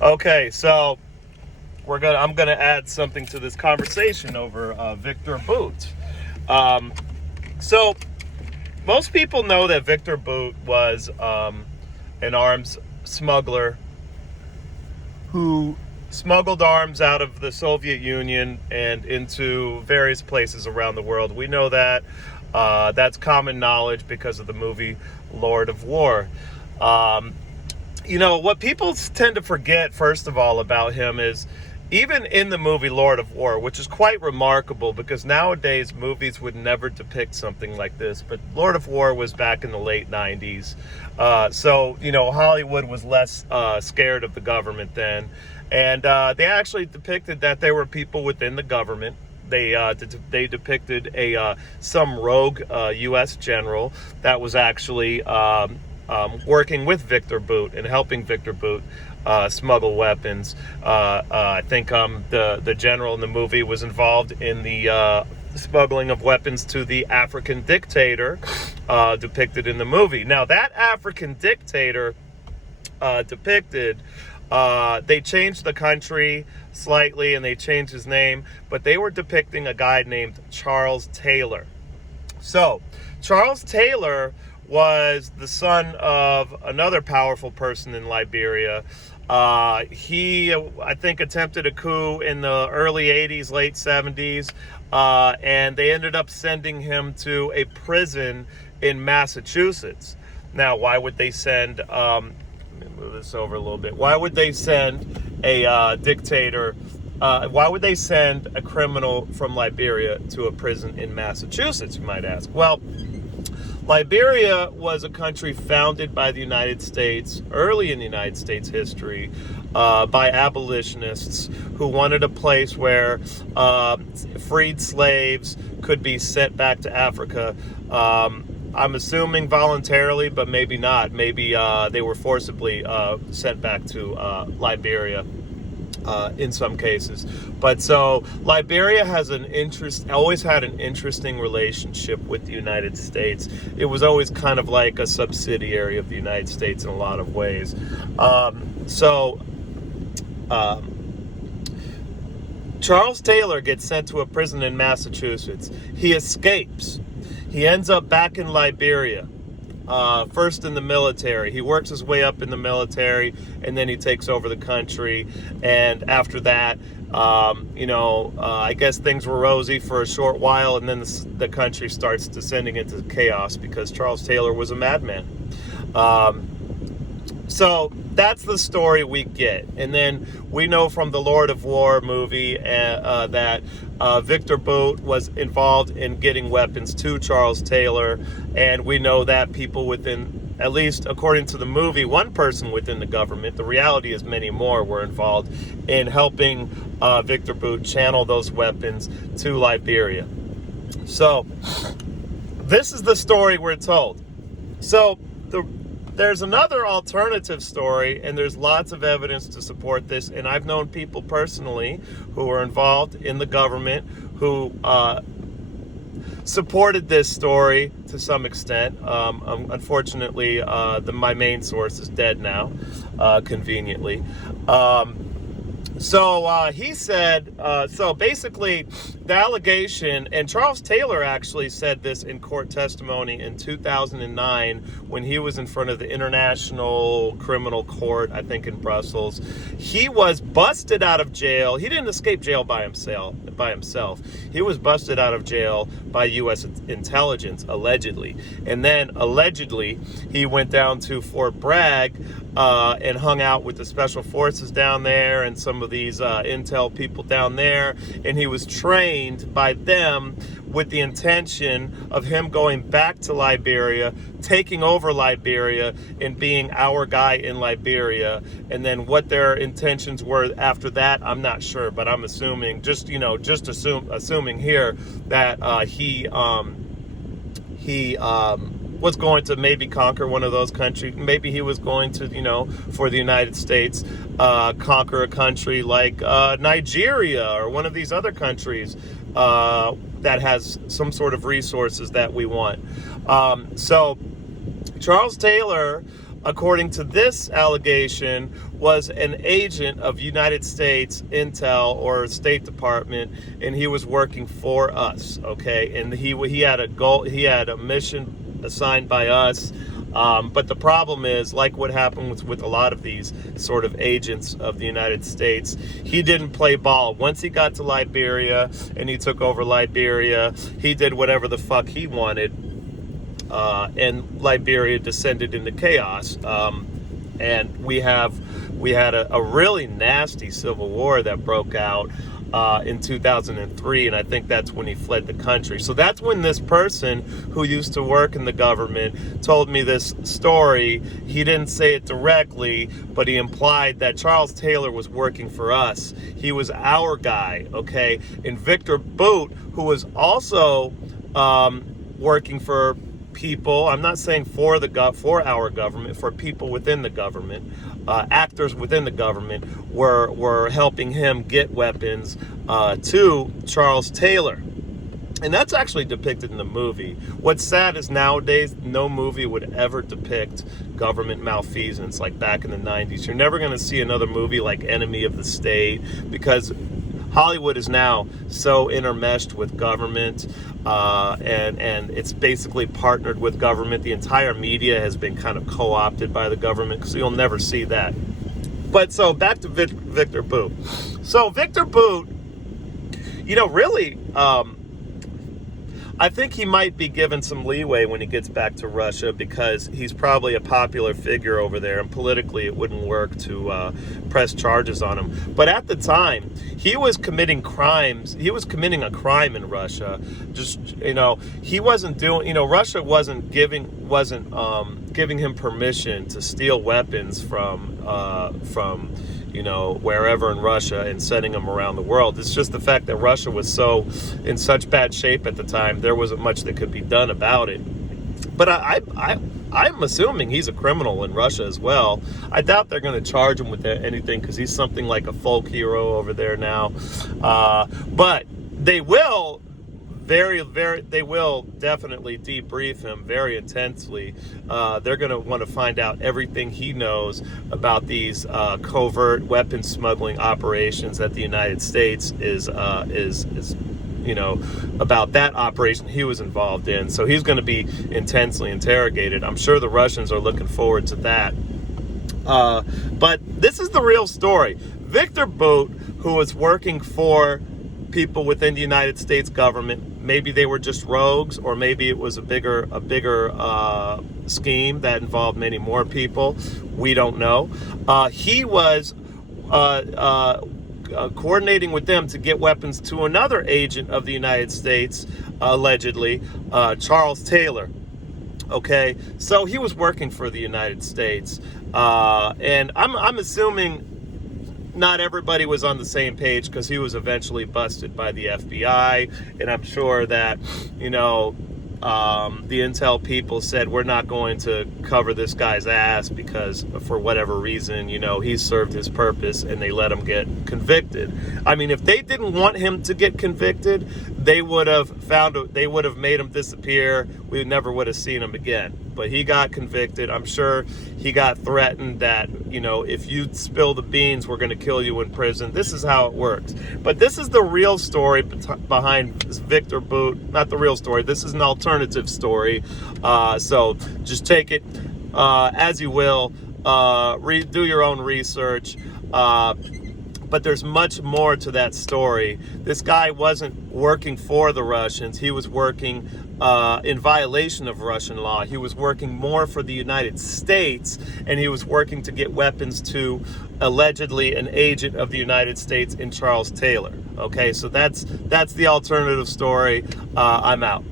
Okay, so I'm gonna add something to this conversation over Viktor Bout. So most people know that Viktor Bout was an arms smuggler who smuggled arms out of the Soviet Union and into various places around the world. We know that. That's common knowledge because of the movie Lord of War. What people tend to forget, first of all, about him is even in the movie Lord of War, which is quite remarkable because nowadays movies would never depict something like this. But Lord of War was back in the late 90s. So Hollywood was less scared of the government then. And they actually depicted that there were people within the government. They depicted some rogue U.S. general that was actually working with Viktor Bout and helping Viktor Bout smuggle weapons. I think the general in the movie was involved in the smuggling of weapons to the African dictator depicted in the movie. Now, that African dictator depicted, they changed the country slightly and they changed his name, but they were depicting a guy named Charles Taylor. So, Charles Taylor was the son of another powerful person in Liberia. He, I think, attempted a coup in the early 80s, late 70s, and they ended up sending him to a prison in Massachusetts. Now, why would they send, let me move this over a little bit. Why would they send a dictator, why would they send a criminal from Liberia to a prison in Massachusetts, you might ask? Well, Liberia was a country founded by the United States, early in the United States history, by abolitionists who wanted a place where freed slaves could be sent back to Africa. I'm assuming voluntarily, but maybe not. Maybe they were forcibly sent back to Liberia. In some cases. But so Liberia has always had an interesting relationship with the United States. It was always kind of like a subsidiary of the United States in a lot of ways. Charles Taylor gets sent to a prison in Massachusetts. He escapes. He ends up back in Liberia. First in the military. He works his way up in the military, and then he takes over the country. And after that, I guess things were rosy for a short while, and then the country starts descending into chaos because Charles Taylor was a madman. So that's the story we get. And then we know from the Lord of War movie that Viktor Bout was involved in getting weapons to Charles Taylor. And we know that people within, at least according to the movie, one person within the government, the reality is many more, were involved in helping Viktor Bout channel those weapons to Liberia. So this is the story we're told. So there's another alternative story, and there's lots of evidence to support this. And I've known people personally who were involved in the government who supported this story to some extent. Unfortunately, my main source is dead now, conveniently. So he said, so basically the allegation, and Charles Taylor actually said this in court testimony in 2009 when he was in front of the International Criminal Court, I think in Brussels. He was busted out of jail. He didn't escape jail by himself. He was busted out of jail by U.S. intelligence, allegedly. And then allegedly he went down to Fort Bragg and hung out with the special forces down there and some of these intel people down there, and he was trained by them with the intention of him going back to Liberia, taking over Liberia, and being our guy in Liberia. And then what their intentions were after that, I'm not sure, but I'm assuming, assuming here that he was going to maybe conquer one of those countries. Maybe he was going to, for the United States, conquer a country like Nigeria or one of these other countries that has some sort of resources that we want. So Charles Taylor according to this allegation, was an agent of United States Intel or State Department, and he was working for us. Okay, and he had a goal, he had a mission assigned by us. But the problem is, like what happened with a lot of these sort of agents of the United States, he didn't play ball. Once he got to Liberia and he took over Liberia, he did whatever the fuck he wanted, and Liberia descended into chaos. And we had a really nasty civil war that broke out in 2003, and I think that's when he fled the country. So that's when this person who used to work in the government told me this story. He didn't say it directly, but he implied that Charles Taylor was working for us. He was our guy, okay? And Viktor Bout, who was also working for people, I'm not saying for our government, for people within the government, actors within the government were helping him get weapons to Charles Taylor. And that's actually depicted in the movie. What's sad is nowadays, no movie would ever depict government malfeasance like back in the 90s. You're never going to see another movie like Enemy of the State, because Hollywood is now so intermeshed with government, and it's basically partnered with government. The entire media has been kind of co-opted by the government, so you'll never see that. But so back to Viktor Bout. So Viktor Bout, really, I think he might be given some leeway when he gets back to Russia, because he's probably a popular figure over there, and politically it wouldn't work to press charges on him. But at the time, he was committing crimes. He was committing a crime in Russia. Just, he wasn't doing, Russia wasn't giving him permission to steal weapons from wherever in Russia and sending them around the world. It's just the fact that Russia was in such bad shape at the time, there wasn't much that could be done about it. But I'm assuming he's a criminal in Russia as well. I doubt they're going to charge him with anything, because he's something like a folk hero over there now. But they will they will definitely debrief him very intensely. They're going to want to find out everything he knows about these covert weapon smuggling operations that the United States is about that operation he was involved in. So he's going to be intensely interrogated. I'm sure the Russians are looking forward to that. But this is the real story. Viktor Bout, who was working for people within the United States government, maybe they were just rogues, or maybe it was a bigger scheme that involved many more people. We don't know. He was coordinating with them to get weapons to another agent of the United States, allegedly, Charles Taylor. Okay, so he was working for the United States, and I'm assuming not everybody was on the same page, because he was eventually busted by the FBI, and I'm sure that, the intel people said, we're not going to cover this guy's ass, because for whatever reason, he served his purpose, and they let him get convicted. I mean, if they didn't want him to get convicted, they would have made him disappear. We never would have seen him again. But he got convicted. I'm sure he got threatened that, if you spill the beans, we're going to kill you in prison. This is how it works. But this is the real story behind Viktor Bout. Not the real story. This is an alternative story. So just take it as you will. Do your own research. But there's much more to that story. This guy wasn't working for the Russians. He was working in violation of Russian law. He was working more for the United States, and he was working to get weapons to allegedly an agent of the United States in Charles Taylor. Okay, so that's the alternative story. I'm out.